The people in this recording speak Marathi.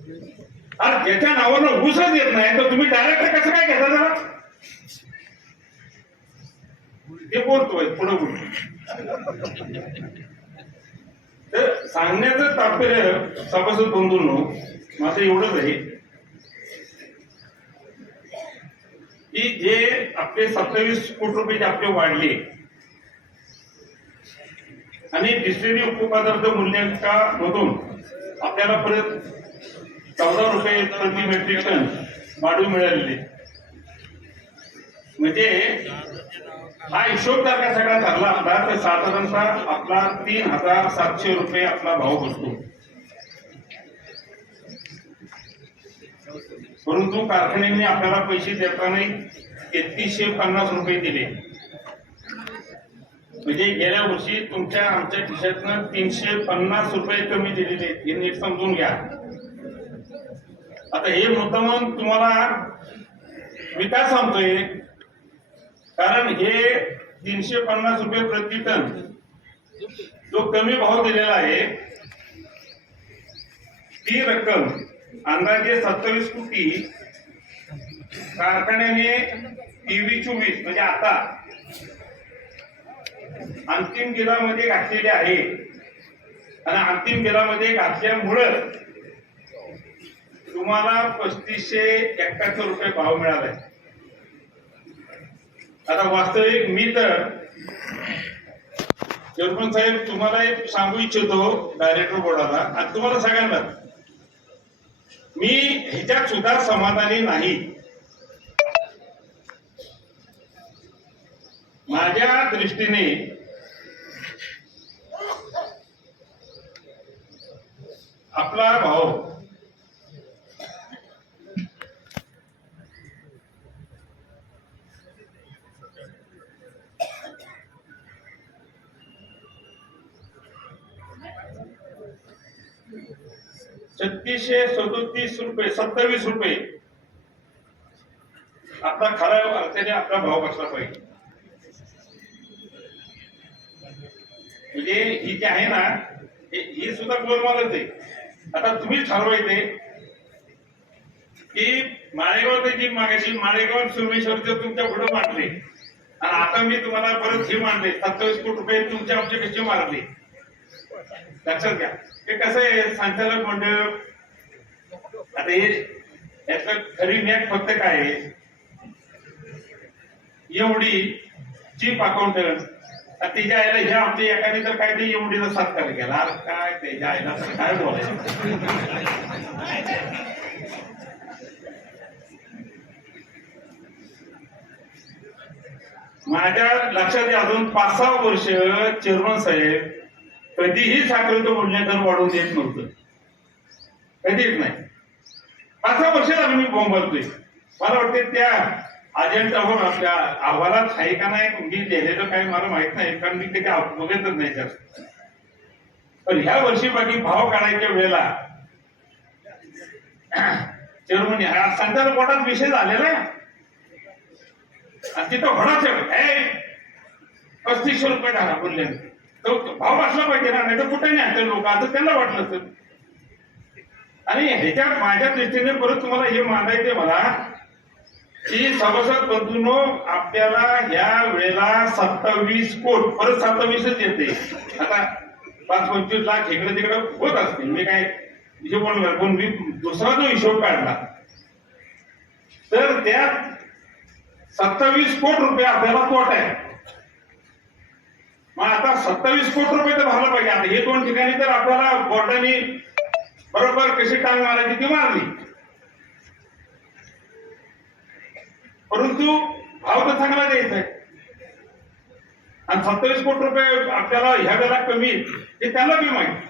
अरे ज्याच्या नावानं ऊसच येत नाही. तर तुम्ही डायरेक्ट कसं काय घेता जरा हे बोलतोय पुढे बोल तर सांगण्याचं तात्पर्य सभासद बंधूंनो माझं एवढंच आहे की जे आपले सत्तावीस कोटी रुपये आपले वाढले आणि डिस्ट्रिक्ट उपपदार्थ मूल्यांकामधून आपल्याला परत चौदा रुपये प्रति मेट्रिक टन वाढू मिळालेली. म्हणजे हा हिशोब जर का सगळा धरला आपला तर साधारणतः आपला तीन हजार सातशे रुपये आपला भाव बसतो. परंतु कारखान्यांनी आपल्याला पैसे देताना तेहतीसशे पन्नास रुपये दिले. म्हणजे गेल्या वर्षी तुमच्या आमच्या खिशातनं तीनशे पन्नास रुपये कमी दिलेले हे नीट समजून घ्या. आता हे मुद्दामून तुम्हाला मी काय सांगतोय? कारण हे तीनशे पन्नास रुपये प्रति टन जो कमी भाव दिलेला आहे ती रक्कम अंदाजे सत्तावीस कोटी कारखान्याने टीव्ही चोवीस म्हणजे आता अंतिम बिलामध्ये घातलेली आहे. आणि अंतिम बिलामध्ये घातल्यामुळं तुम्हाला पस्तीसशे एकाहत्तर रुपये भाव मिळालाय आता वास्तविक मी तर चेअरमन साहेब तुम्हाला एक सांगू इच्छितो डायरेक्टर बोर्डाला आणि तुम्हाला सगळ्यांना. मी ह्याच्यात सुद्धा समाधानी नाही. माझ्या दृष्टीने आपला भाव छत्तीसशे सदोतीस रुपये सत्तावीस रुपये. आपला खऱ्या अर्थाने आपला भाव बसला पाहिजे. म्हणजे ही जी आहे ना हे- ही सुद्धा गोलमालच आहे. आता तुम्ही ठरवायचे की माळेगाव जी मागाशी माळेगाव सोमेश्वरचं तुमच्यापुढे मांडले. आणि आता मी तुम्हाला परत हे मांडले. सत्तावीस कोटी रुपये तुमच्या आमच्या कसे मारले लक्षात घ्या. ते कसं आहे संचालक मंडळ आता हे याचं खरी मॅच फक्त काय आहे? एवढी चीफ अकाउंटंट तिच्या आईला ह्या आमच्या एकाने तर काय ते एवढीचा सत्कार केला. अरे काय त्याच्या आईला तर काय बोलायचं? माझ्या लक्षात अजून पाच सहा वर्ष चेअरमन साहेब कधीही साखरेचं तर वाढवून देत नव्हतं. कधीच नाही. पाच सहा वर्ष झाली मी बोंबलतोय मला वाटते त्या अजेंडावर आपल्या अहवालात आहे का नाही मी लिहिलेलं काही मला माहीत नाही कारण मी ते काय बघतच नाही जास्त. पण ह्या वर्षी बाकी भाव काढायच्या वेळेला चेअरमन हा संचालक पोटात विषय झालेला आहे. आणि तिथं होणार पस्तीसशे रुपये झाला बोलले. भाव असला पाहिजे ना नाही तर कुठे नाही आता लोक? आता त्यांना वाटलं तर आणि ह्याच्यात माझ्या दृष्टीने परत तुम्हाला हे मांडायचे मला की सभासद बंधूनो आपल्याला ह्या वेळेला सत्तावीस कोट परत सत्तावीसच येते. आता पाच पंचवीस लाख इकडे तिकडे होत असतील. मी काय हिशोब म्हणणार पण मी दुसरा जो हिशोब काढला. तर त्यात सत्तावीस कोट रुपये आपल्याला तोट आहे मग आता सत्तावीस कोटी रुपये तर भरला पाहिजे. आता हे दोन ठिकाणी तर आपल्याला बोर्डाने बरोबर कशी टांग मारायची ती मारली. परंतु भाव तर चांगला द्यायचा आहे. आणि सत्तावीस कोटी रुपये आपल्याला ह्या वेळेला कमी हे त्याला बी माहिती.